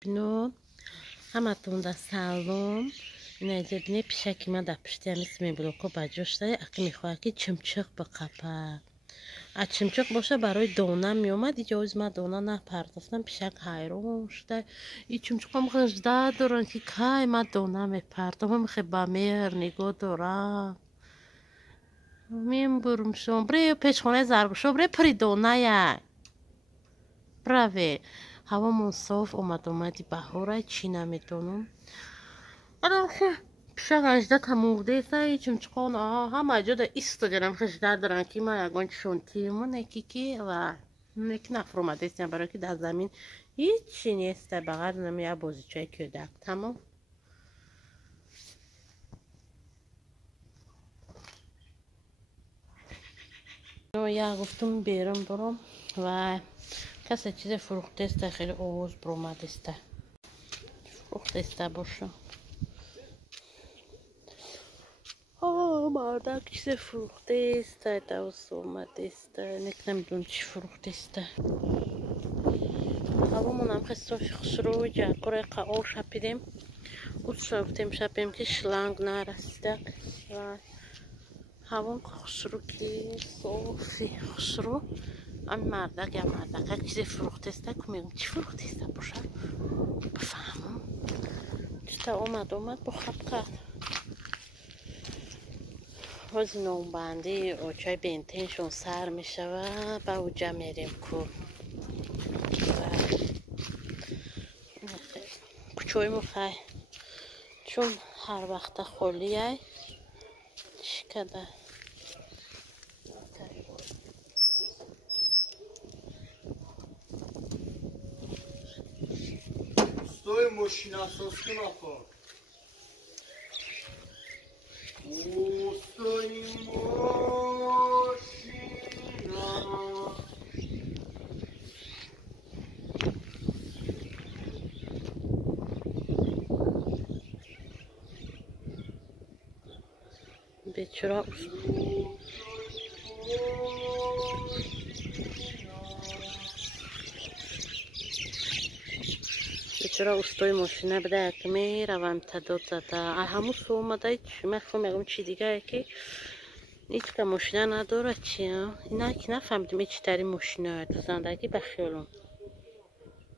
بینو همتون در سلام. اینجا بینه پیشکی ما در پشتی همیست میبلوکو بجوش داره. اگه میخواه که چمچق بقپه از چمچق باشه برای دانه میومد. اینجا از ما دانه نپرداختم. پیشک حیران شده. این چمچق هم غجده دارن که که ما دانه میپرداختم. میخواه با مهر نگاه دارم. میم برم شما برای پیچخانه زرگوشو برای پری دانه یک براوی هوامون صاف اومدی بهاره چی نمیدونم. آره پیشک اجده تموده ایسا چمچقان همه جا دا ایستادرم خجده دارن که ما یکان شونتی من یکی و یکی نفر اومده ایستیم برای که در زمین هیچی نیسته. بغیر نمیه بازیچه کدک تمام. یا گفتم بیرم برم و کسی چیز فروخته است خیلی آواز برامد است. فروخته است باشه. مردک چیز فروخته است. دوست اومده است. نمیدونم چی فروخته است. هوامون هم خیلی خسرو جاکور قاو شپیدیم. اوت شفتیم شپیم که شلنگ نرسیده و هوام خسرو که صافی خسرو. آن مردک یا مردک چیزی فروخته است که میگم چی فروخته است باشه بفهمم. چطور اومد بخواب کرد. روز نومبندی اوچای بینتینشون سر میشه و با اوجا میریم کو کچوی مخواه چون هر وقت خولیه شکده Стоит мужчина со скнопом. Устой мужчина. بیچاره چرا استوی ماشینه بده که میروم تداد زده همون سو اومده میگم چی دیگه که هیچ که ماشینه نداره چیه اینا که نفهمیدم چی تری ماشینه تو زندگی بخیالم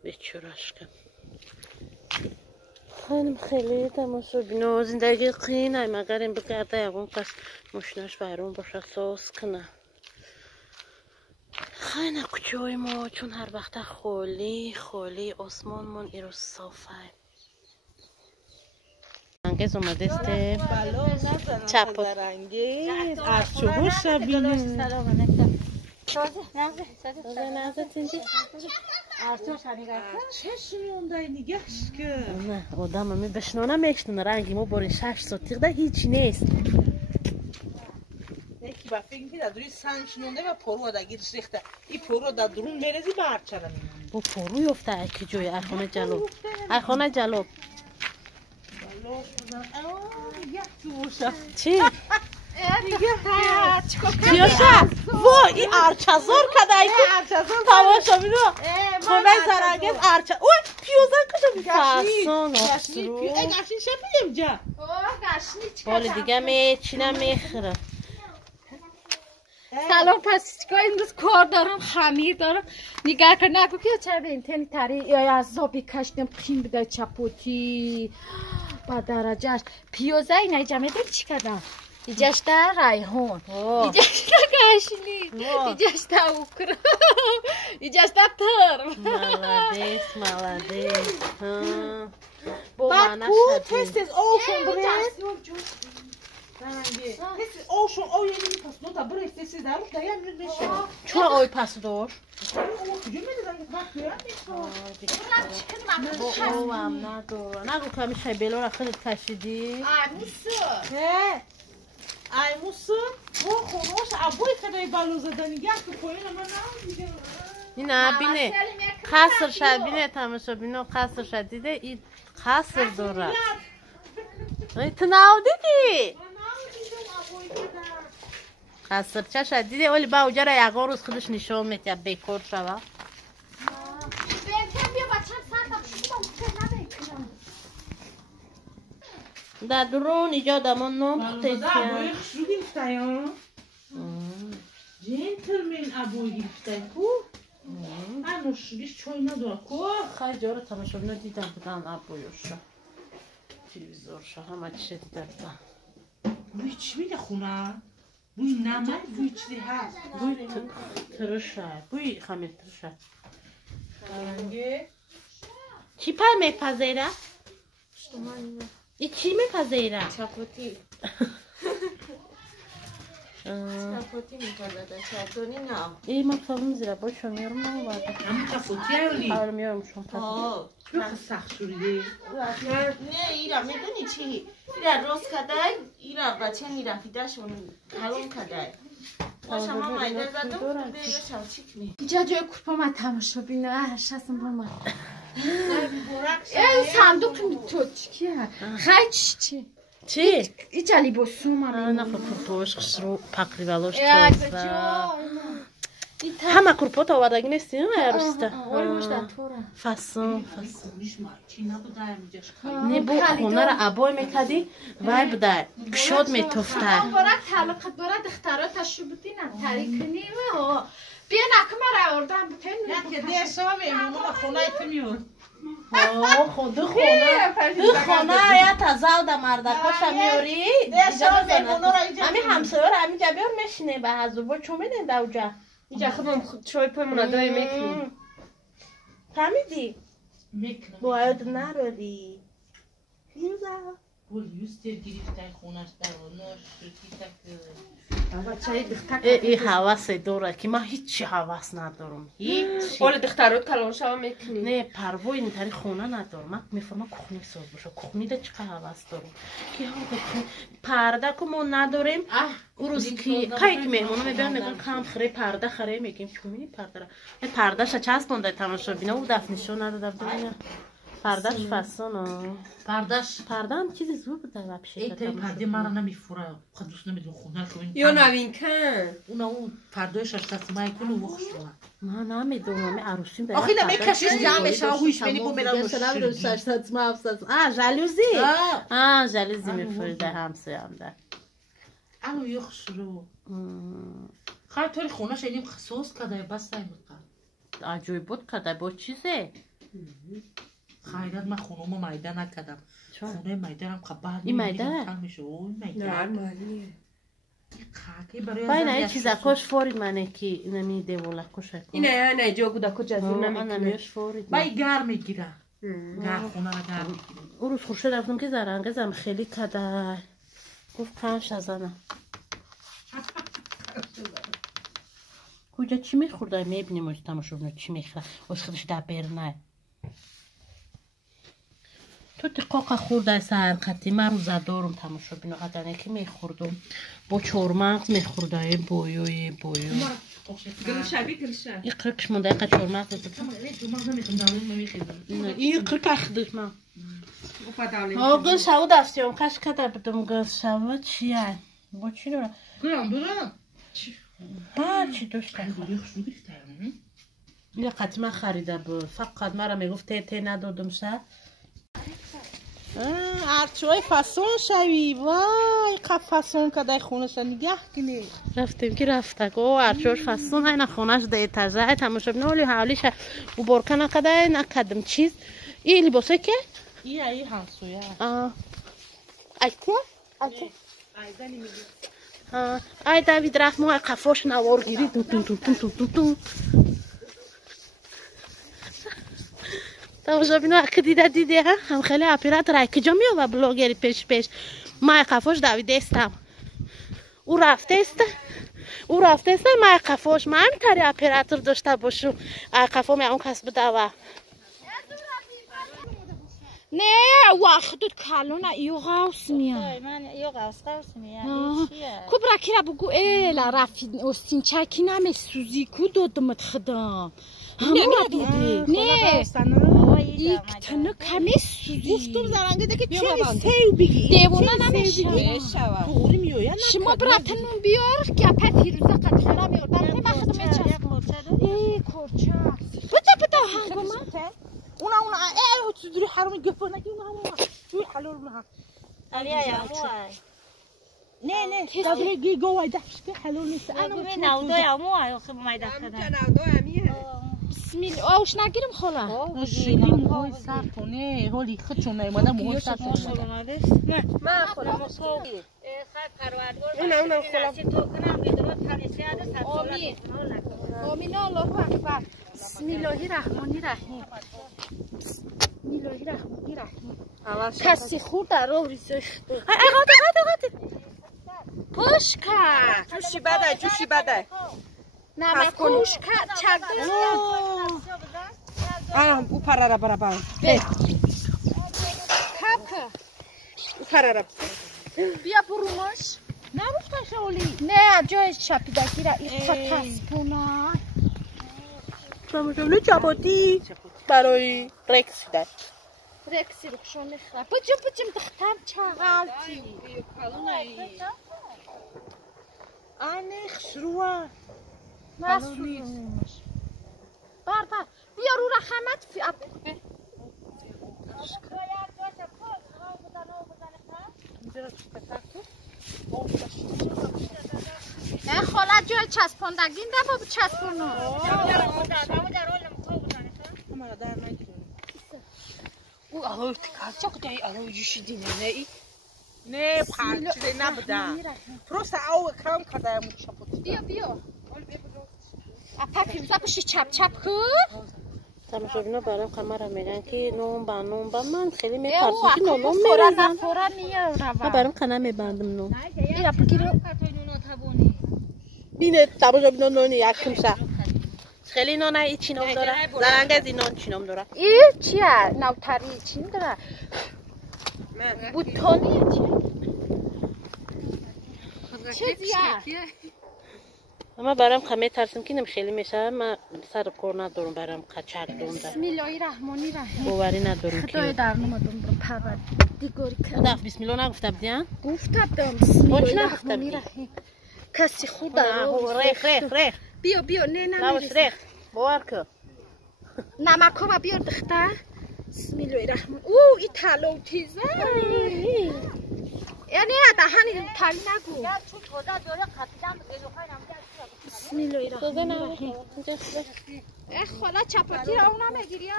بیچارهش کم خیلی تماشا بینو زندگی قینه مگر این بگرده یکون کس ماشینش برون باشه ساز کنه. خیلی کچوی ما چون هر وقت خالی آسمانمون ایرو صافه. انگیز اومده است چپ انگیز ارچوبو شبیه چشمیونده نگهش که نه آدم همی بشنانه میشنونه رنگی ما باری 6 ساعت تیغده هیچی نیست. یکی با فکر که در دوری سنج نونده و پرو دگیرش ریخته این پرو در درون میرزی به هرچه را میمونه با پرو یفته اکی جوی ایخانه جلو چی؟ پیاشه وای این ارچزار کده ای که تماشا بینو خونه زرنگیز ارچه اوی پیوزن کجا فرسان آفسرو گشنی شپیم جا بالی دیگه میچینم میخیرم. سلام پس چیکار امروز کار دارم خمیر دارم نگاه کن نگو که چه بینتن تری یا از زابی کشتم قیم بده چپوتی با درجهش پیوزه اینه جمعه داری چی کدم ایجاش در ریحون ایجاش در گشنی ایجاش در اوکرا ایجاش در ترم ملدیس بعد کو تست اوشن برید اوشن او یه نمی پس نوتا برید تست در روش دایم میشه چون اوی پس دار؟ کجا میده با او هم نداره نگو که همیشه بیلو را خیلی کشیدی ایموسو و خونوش عبوی کدای بلو زدنی گه که پایین من نمون اینه بینه قصر شد بینه تماشا بینه قصر شد دیده این قصر داره تو ناو دیدی قصر چه شد دیده اولی با اوجه را یقا روز خودش نشان میتید بیکار شوه بینتن بیا بچه سر در درون ایجا دما نام ابوی خشرو گرفته یا جنتلمن ابوی گرفته کو هنوش بیش چای نداره کو خیلی جا رو تماشا بینه دیدم بودن ابویوشا تلویزورشا همه چیشه دیده بودن بوی چی میده خونه؟ بوی نمک بوی چی هست؟ بوی ترشه بوی خمیر ترشه چی پر میپذیره؟ ای چی میپذیره؟ چاپوتی چاپوتی میپذیره چاپونی نه ای من فهم میزیره باید شما میارم نموارده همون چاپوتی هولی؟ آره میارم شما پذیره چون سخت شوریده؟ نه ایرا میدونی چی؟ ایرا روز کدای ایرا بچه ایرا فیداشون کلون کدای باشه ما مایده زدم بیرو چاوچیک می اینجا جای کورپا من تماشا بینه هرشستم با من این صندوق تو چیه؟ خیلی چی؟ چی؟ اینجا لیباسو من نه کورپاش خسرو پقریبالوش توزه همه کورپات آوردگی نیستی نه یارسته فاسون نه بو خونه را عبای میکدی وای بوده شد میتفته مبارک تعلقت برای دخترات تشبوتی نه تاریک نیمه بیا نکمه را آوردم بتن نه که دیگه شما میمونه خونه ایت میون دو خونه یا تزاو دا مردکاش میوری امی همسایه را امی جبیار میشینه به هزو با چون میدین دا اوجا اینجا خودم چای پای منادای میکنیم فهمیدی؟ میکنم باید نرودی یوزا یوز دیر گرفته خونش در آناش شکی تک بچه دختر ای حواس دوره که من هیچی حواس ندارم هیچی اول دخترات کلان شما میکنیم نه پروای این تاری خونه ندارم من میفرمم کخنی ساز باشه کخنی ده چقدر حواس دارم که هم بخون پرده که ما نداریم او روز که پایک مهمونه میبرن میگن کم خره پرده خره میگیم چون میگیم پرده را این پرده شا چسبونده تماشا بینه او دفنشو نده بینه پردهش فسانه پرده هم چیزی زور بوده و پیشه ای تایی پرده مرا نمیفوره خدوست نمیدون خونه رو این یا نوین کن اون پرده ششتست مایی کنو وخش رو من نمیدونم می عروسیم به آخی نمیکشیش جمع شما هوش بینی بو میرم جلوزی جلوزی میفرده همسه هم ده الو یخش رو خواهی طوری خونه شدیم خصوص کده بس نمیدن عجوی بود کده با چیزه خیرت من خونومو مایده نکدم خونه مایده هم خبر این مایده؟ نه مالیه باید این چیزا کش فورید منه که نمیده ولا کشه نه جا گودا کجا زور نمیش فورید باید گر میگیره گر خونه را گر میگیره او روز خوشه رفتم که زرنگزم خیلی کده گفت کنش ازنم کجا چی میخورده میبینیم اوش تماشا بینه چی میخوره اوش خودش در برنه تو دقاقه خورده سرقتی من روزه دارم تماشا بینه قدنه که میخوردم با چورمغز میخورده بویو گل این قرقش مونده اقا چورمغز این قرق اخدش من گل شو دستیم کش کده بدم گل شو چیه با چی داره برم چی داشته یه قطمه خریده بود فقط مرا میگفت ته ندادم شه ارچوی فاسون شوی وای قف فاسون کده خونش نگه کنی رفتیم که رفته گو ارچوش فاسون های نخونش ده تجه تماشا بینه ولی حالیش او برکه نکده نکدم چیز این لباسه که؟ ای همسویه ایتیه؟ ای داوید رفت موی قفاش نوار گیری دون تماشا بینه اکه دیده هم خیلی اپیرات رای که جا میو و بلوگری پیش مای قفاش داوید استم او رفته است مای قفاش من همینطوری اپیراتور داشته باشم ای قفا می اون کس بده و نه وقت کلون ایو غوص میاد من ایو غوص میاد کبرا کیرا بگو ایلا رفید اوستین چکی نمی سوزی کو دادمت خدا همه دیدی نه ایک تنو کمی سوزی گفتم زرنگه ده که چه سیو بگی دیوونه نمیشه طوری میوید شما براتنون بیار که پتی روزا قد خرا میوردن که بخد میچه ای کرچه بدا هنگو من اونا ای تو دوری حرام گفت نگی اونا توی حلال اونا نه دبرگی گوی داشتی حلول نیست بسم الله آوش نگیرم خاله شیلی موهای سر کنه هولی خودشون نیمده موهای سر کنه من خودم اونم آمین آمین الله اکبر بسم الله الرحمن الرحیم بسم الله الرحمن الرحیم کسی خورد در راه ریزشته پوش کرد جوشی بده نه پوش کرد چرده او پراره برابر کپه او پراره بیا برومش نروفتن شولی نه جای چپیدکی را ایقا تسبونا شامشونه چپاتی برای رکس شده رکسی روشون نخواه بجم دختم چغلتی آنخ شروع مسئولیش بر بیا رو رحمت فی نه خاله جای چسباندگی ده بابا چسبونو او الو تکاچا کدای الو جوشی دینه نه نه پارچه نبوده پروست او کام کدای مو چپوتی بیا اپا پیمزا بشی چپ کن تماشاگینا برام کامرا میگن که نون با من خیلی میترسم که نون میریزم فورا میارم من برام کنا میبندم نون اینا بگیرو بینه تماشاگینا نون یک کمسا خیلی نون ای چینام داره زرنگ از این نون چینام داره ای چیه نوتری چین داره بوتونی چیه اما برام خمه ترسم که نم خیلی میشه من سر کار ندارم برام کچک دونده بسم الله الرحمن الرحیم باوری ندارم خدای در نومدم برو پرور دیگاری کن دفت بسم الله نگفته بدین؟ گفتم بسم الله الرحمن الرحیم کسی خود در ریخ بیا نه نوش ریخ باور که نمک ها بیار دختر بسم الله الرحمن ای تلو تیزه یعنی دهنی تلی نگو بسم الله الرحمن الرحیم خاله چپاتی را اونم بگیری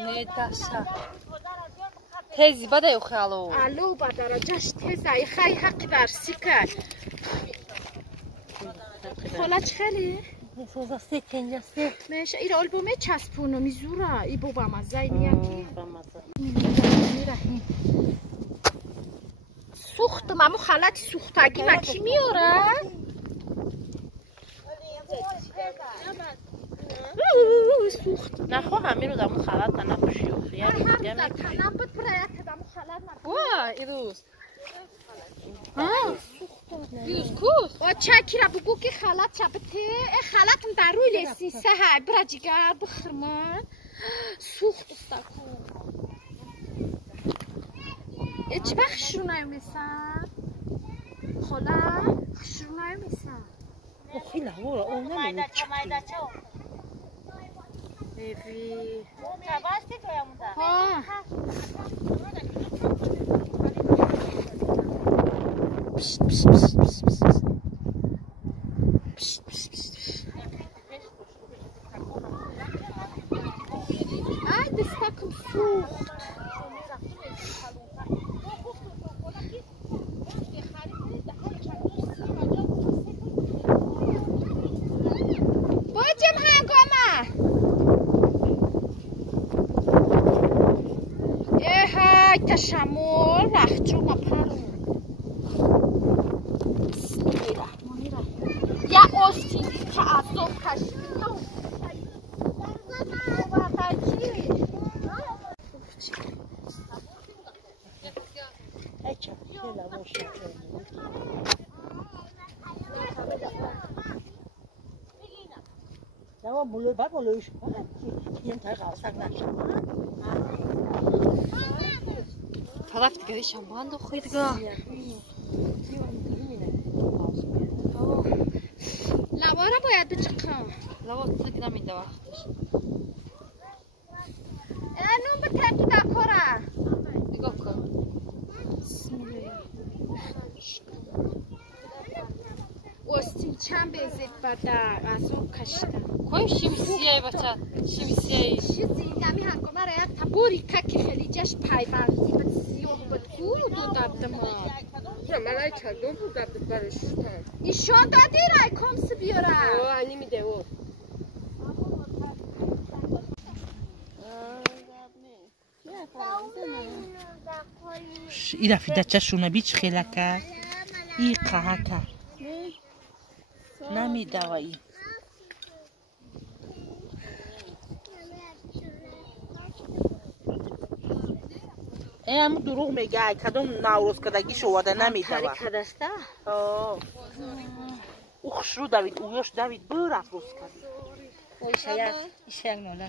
نه دستا تیزی بده او خیالو الو با درجهش تیزه خیلی حق درسی کرد خاله چه خیلی؟ سوزاسته کنجاسته میشه ای آلبومه چسبونو میزوره ای بابا مزه نیکی سوختم امو خالتی سوختگی ما کی میاره؟ سوخت نخواه همین رو دمو خلط نپوشی و خیلی هم در تنم بود برایت دمو خالت وای ایروز دیوز کوس چکی را بگو که خالت چپته خالتم در روی لسی سه های برا جگر بخرمان سوخت استکو چه بخ خشرونای میسن خاله خشرونای میسن خیلی هوا اون نمیدونی بیبی ها ای دستکم سوخت باجم هنگامه های تشمول رخجو ما پرون بسم الله الرحمن الرحیم یا آستینی که عذاب کشید Đâu mà lười bắt mà lười nhiên thấy gạo sang này طرف دیگه شنبان دو خیلی دیگه لبا را باید بچکم لوا تک نمیده وقتش نون به تکی دکاره نگاه کن بسم الله بدر از اون کشتم کوم شمسیه بچه شمسیه چیزی نمی هنگامه را یک تبوری که خیلی جش پایبندی به سیاه بدگو دو دبدم ملای چندم بود دبدت برش نشان دادی رای کامس بیاره انی میده او این رفیده چشونه بیچ خیلی که این قهه که نمیده و این هم دروغ میگه کدوم نوروز کدگی شواده نمیده و کدسته او خشرو دوید اویاش دوید بر افروز کرد ایشه مالا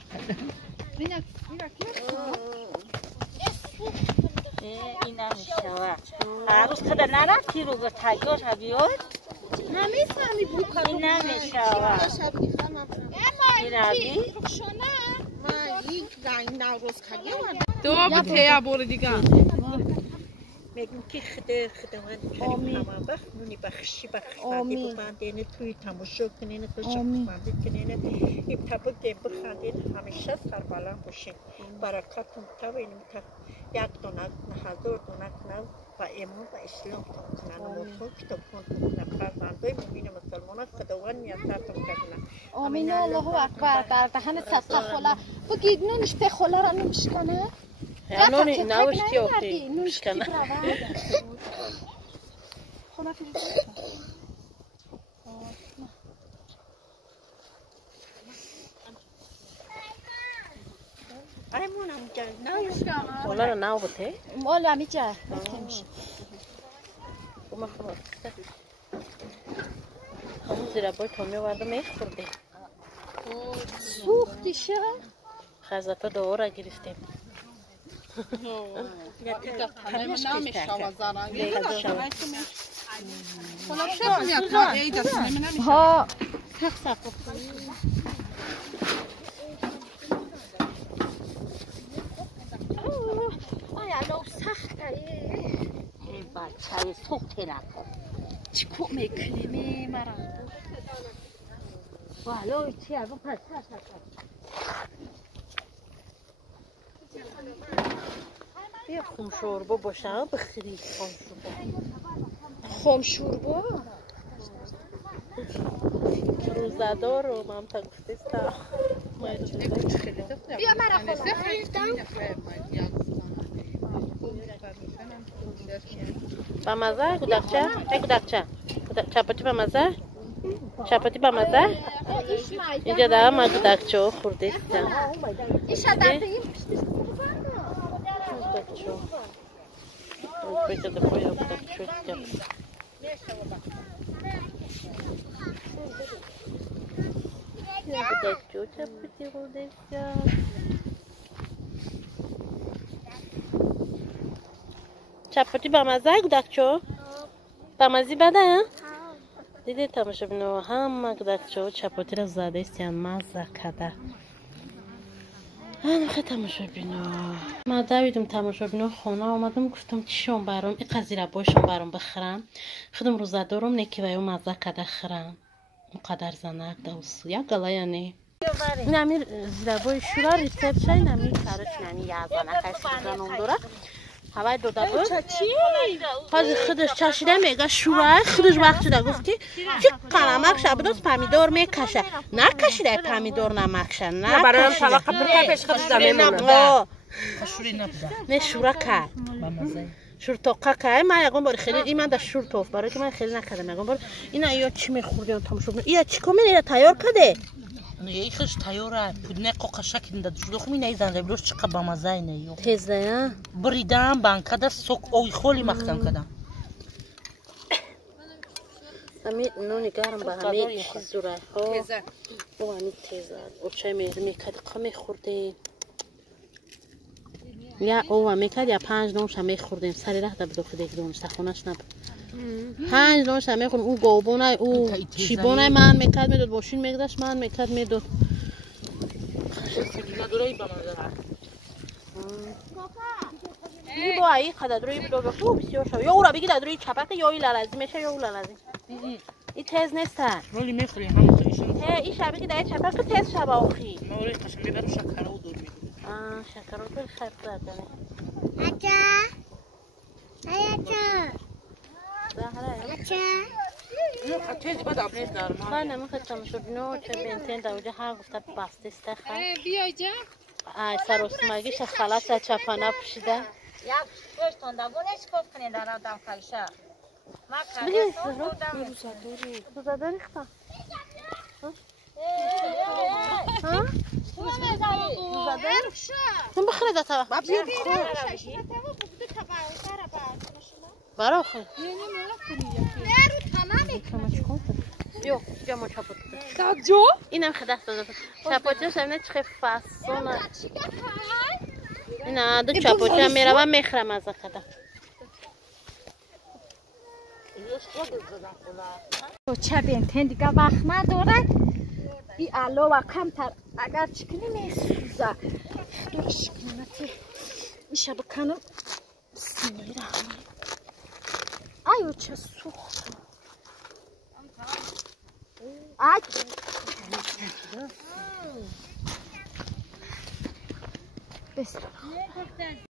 این نمیشه هر روز کده نرفتی روز تگاش بیاد نمیفهمی بو این نمیشه این روی من یک گنگ نوروز کگه دو بته بور دیگه میگم که خداوند کریم همه بخ نونی بخشی بخشی بخندین توی تماشا کنین تو شخصمندی کنین این تبا بخندین همیشه سربلند باشین برکتون تبین یک دونه 1000 دونه کنن و ایمان و اسلام کنن و موفق کتاب کنن فرزندای مومین مسلمان خداوند نیتتون کنن آمین الله اکبر در دهن صدقه خلا بگید نونش به خلا را نمیشکنه نونی نوشتی آخی مشکنه ایمونم جان خلا رو نو بته مال همی جا همون زیره بای تومی ورده میخورده سوختی شد خزتا دوره گرفتیم ها آیا سخته این بچه سخته نکن چی کو میکنی مرا والای چی از اون پس یه خون شوربا باشه بخیری خم شوربا روزدار رو مامتا گفتستا بیا مرا خلا با مزه گودکچه؟ ای گودکچه چپاتی با مزه؟ چپاتی با مزه؟ اینجا در ما گودکچه خورده استم ایشا در این گودکچه بیده باید گودکچه استم گودکچه چپاتی خورده استم چپاتی با مزه گودکچه؟ با مزی بده؟ دیدی تماشا بینو همه گودکچه چپاتی را زده استیان مزه کده خیلی تماشا بینو ما دویدم تماشا بینو خونه آمدم گفتم چیشون برام این قضیه باشون برام بخرم خودم روزه دارم نکی ویو مزه کده خرم اونقدر زنک دوستو یک گله یعنی این امیر زیربای شورا ریسپت شای نمی کارش نمی یازانه کشی زنم دوره هوای دو دبر حاضر خودش چشیده میگه شورای خودش وقت شده گفتی چه قلمک شب دوست پمیدور میکشه نکشیده پمیدور نمکشه نه برام طبقه برکش خود زمینم خشوری نبوده نه شورا کرد با مزه شور توقع که من یکم باری خیلی این من در شور توف برای که من خیلی نکردم یکم باری اینا یا چی میخوردی اون تماشا بینو یا چی کمی نیره تیار کده یه خش تیاره پودنه قاقشک اینده شلوخ می نیزنده بروش چقدر با مزه اینه یو تیزه یا بریدم بانکده سوک اوی خولی مختم کدم امی نونی گرم با همه چیز دوره ها تیزه او همی تیزه او چای میکرد قمی خورده یا او میکرد یا 5 نوش هم میخوردیم سری رخت بدو که دیگه دونش تخونش نبود 5 نوش هم میخورد او گوبونه او چیبونه من میکرد میداد باشین میگدش من میکرد میداد دوری با مزه این با ای قدر روی بدو بخو بسیار شو یا او را بگی در روی چپک یا ای لالازی میشه یا او لالازی این تز نیستن ولی میخوری همونطوریشون این شبه که در چپر که تز شب آخی مولی قشنگ میبرم شکر و دور میدونم شکر رو دور شب زدنه تیزی باید آبنیز دارم خواهی نمیخواد شد نو چه بینتین در اونجا هر گفته بسته استخواه بیای جا سر اسمگیش خلاص چپانه پوشیده یک پشتون دا گونش کف کنید در آدم خلشه ما بلی کاری زهرا دوزاده ریختا تون بخیره دا طبق برا خیلی یو جا چاپوت جو اینم خدست داده چاپوتی هم نه چه فاسونه اینا دو چاپوتی هم میره و میخرم از خدا چه بینتین دیگه وقت نداره ای علاوه کمتر اگر چکنی میسوزه خداش کنمتی میشه بکنم بسم الله الرحمن ایو چه سوخت ای بسم الله